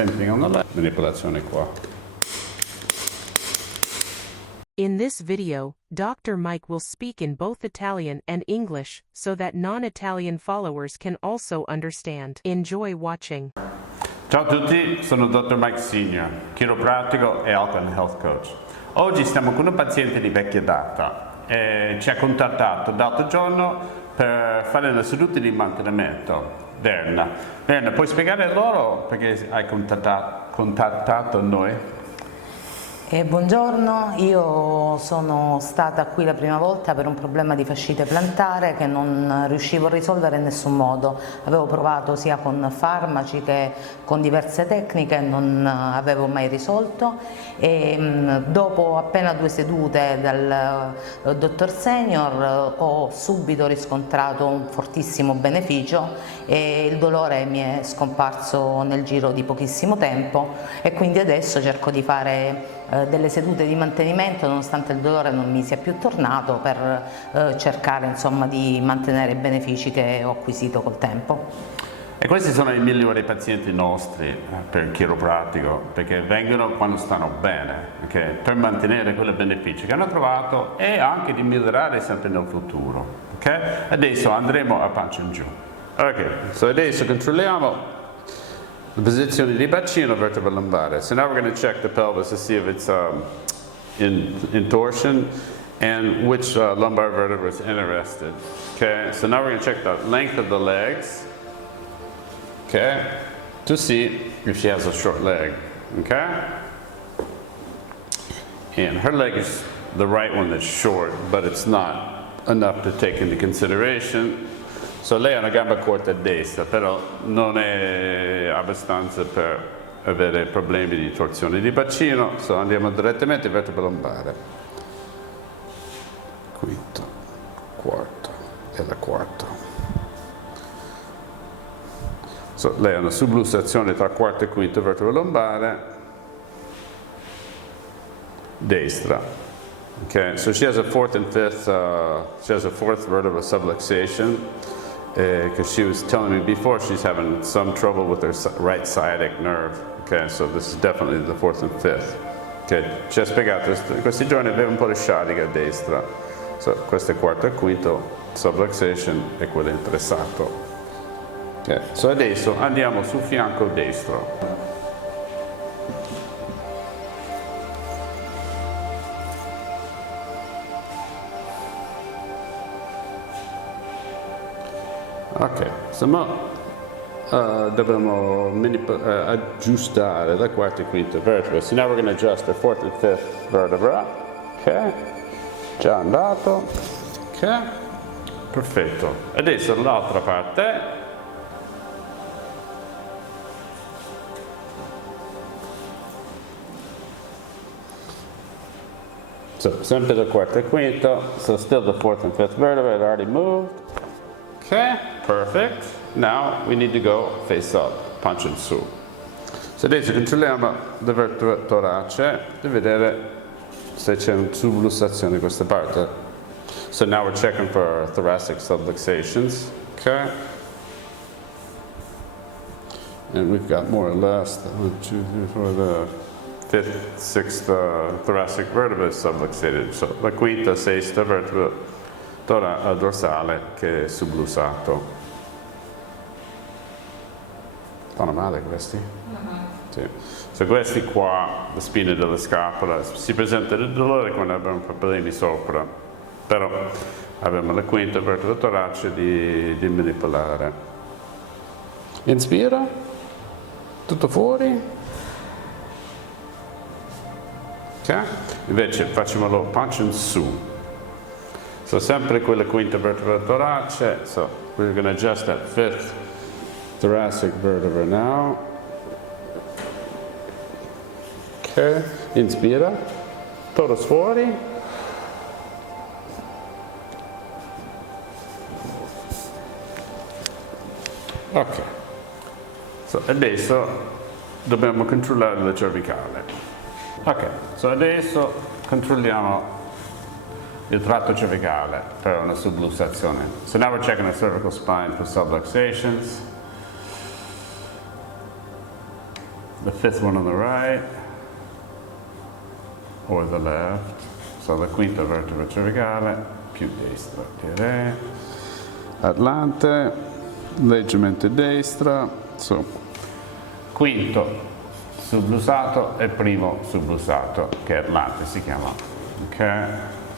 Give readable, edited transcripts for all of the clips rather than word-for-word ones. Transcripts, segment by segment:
Same thing on the left. Manipolazione qua. In this video, Dr. Mike will speak in both Italian and English so that non-Italian followers can also understand. Enjoy watching. Ciao a tutti, sono Dr. Mike Senior, chiropratico e health and health coach. Oggi stiamo con un paziente di vecchia data e ci ha contattato l'altro giorno per fare una seduta di mantenimento. Verna, puoi spiegare loro perché hai contattato noi? Buongiorno, io sono stata qui la prima volta per un problema di fascite plantare che non riuscivo a risolvere in nessun modo. Avevo provato sia con farmaci che con diverse tecniche e non avevo mai risolto e dopo appena 2 sedute dal dottor Senior ho subito riscontrato un fortissimo beneficio e il dolore mi è scomparso nel giro di pochissimo tempo e quindi adesso cerco di fare delle sedute di mantenimento nonostante il dolore non mi sia più tornato per cercare insomma di mantenere i benefici che ho acquisito col tempo. E questi sono i migliori pazienti nostri per il chiropratico perché vengono quando stanno bene, okay? Per mantenere quei benefici che hanno trovato e anche di migliorare sempre nel futuro. Okay? Adesso andremo a pancia in giù. Ok, so adesso controlliamo la posizione di bacino vertebra lombare. So now we're going to check the pelvis to see if it's in torsion and which lumbar vertebra is interested. Okay, so now we're going to check the length of the legs. Okay, to see if she has a short leg. Okay, and her leg is the right one that's short, but it's not enough to take into consideration. So lei ha una gamba corta a destra, però non è abbastanza per avere problemi di torsione di bacino, so andiamo direttamente in vertebra lombare. Quinto, quarto e la quarta. So lei ha una sublussazione tra quarto e quinto vertebra lombare, destra. Okay, so she has a fourth and fifth, she has a fourth vertebra subluxation. Because she was telling me before she's having some trouble with her right sciatic nerve. Okay, so this is definitely the fourth and fifth. Okay, ci ha spiegato, in questi giorni aveva un po' di sciatica a destra. So, questo è quarto e quinto, subluxation è quello interessato. Okay, so adesso andiamo sul fianco destro. Ok, insomma dobbiamo aggiustare la quarta e quinta vertebra. So now we're going to adjust the fourth and fifth vertebra. Ok, già andato. Ok, perfetto. Adesso l'altra parte. So sempre the quarto e quinto. So still the fourth and fifth vertebra had already moved. Okay, perfect. Now we need to go face up, punch in su. So adesso controlliamo la vertebra torace per vedere se c'è una sublussazione in questa parte. So now we're checking for thoracic subluxations. Okay. And we've got more or less the fifth, sixth thoracic vertebra is subluxated. So la quinta, sesta vertebra dorsale che è sublussato. Fanno male questi? Sì. So questi qua, la spina della scapola, si presenta il dolore quando abbiamo problemi sopra, però abbiamo la quinta vertebra torace di manipolare. Inspira, tutto fuori. Ok? Invece facciamolo punch in su. So sempre quella quinta vertebra torace, so we're going to adjust that fifth thoracic vertebra now. Ok, inspira, toros fuori. Ok, so adesso dobbiamo controllare la cervicale. Ok, so adesso controlliamo il tratto cervicale per una sublussazione. So now we're checking the cervical spine for subluxations. the fifth one on the right, or the left. So la quinta vertebra cervicale, più destra, direi. Atlante, leggermente destra. So, quinto sublusato e primo sublusato, che è Atlante si chiama. Ok?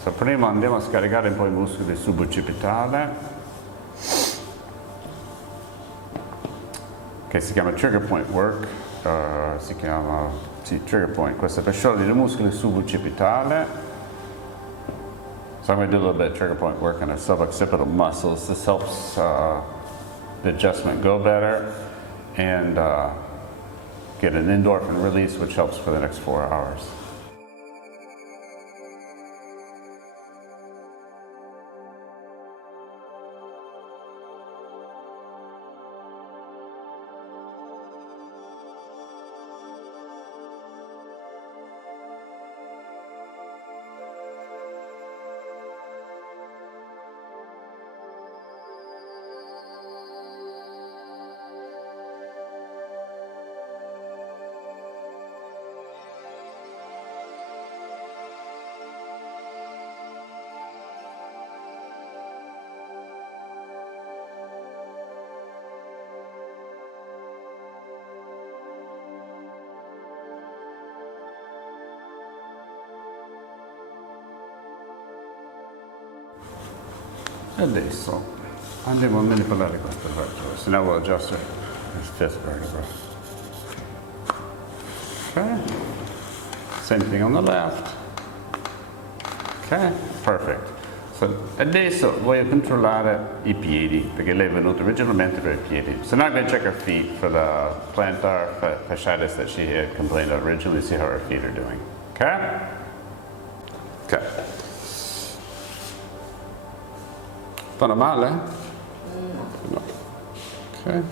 So, prima andiamo a scaricare un po' i muscoli suboccipitale, che si chiama trigger point work, si chiama, sì, trigger point, questo è per sciogliere i muscoli suboccipitale. So I'm going to do a little bit of trigger point work on our suboccipital muscles. This helps the adjustment go better and get an endorphin release, which helps for the next 4 hours. Adesso andiamo a manipolare questa vertebra, so now we'll adjust this fifth vertebra. Okay, same thing on the left. Ok, perfect. So, adesso voglio controllare i piedi, perché lei è venuta originalmente per i piedi. So now I'm going to check her feet for the plantar fasciitis that she had complained of originally, see how her feet are doing. Okay? Okay. Fanno male? No. Ok.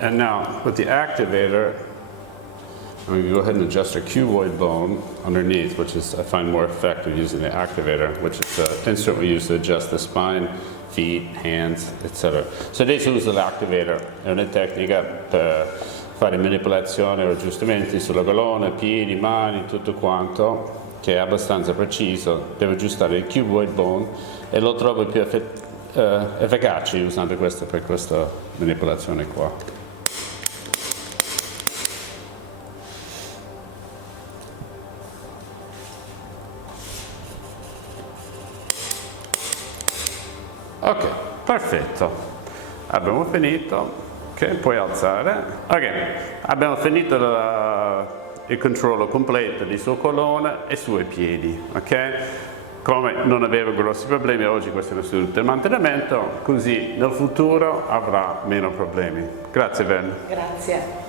And now, with the activator, I'm going to go ahead and adjust our cuboid bone underneath, which is, I find more effective using the activator, which is the instrument we use to adjust the spine, feet, hands, etc. So adesso uso l'activator, è una tecnica per fare manipolazioni o aggiustamenti sulla colonna, piedi, mani, tutto quanto, che è abbastanza preciso. Devo aggiustare il cuboid bone e lo trovo più efficace usando questo per questa manipolazione qua. Ok, perfetto, abbiamo finito, ok, puoi alzare, ok, abbiamo finito il controllo completo di sua colonna e suoi piedi, ok? Come non aveva grossi problemi, oggi questa è una seduta di mantenimento, così nel futuro avrà meno problemi. Grazie Verna. Grazie.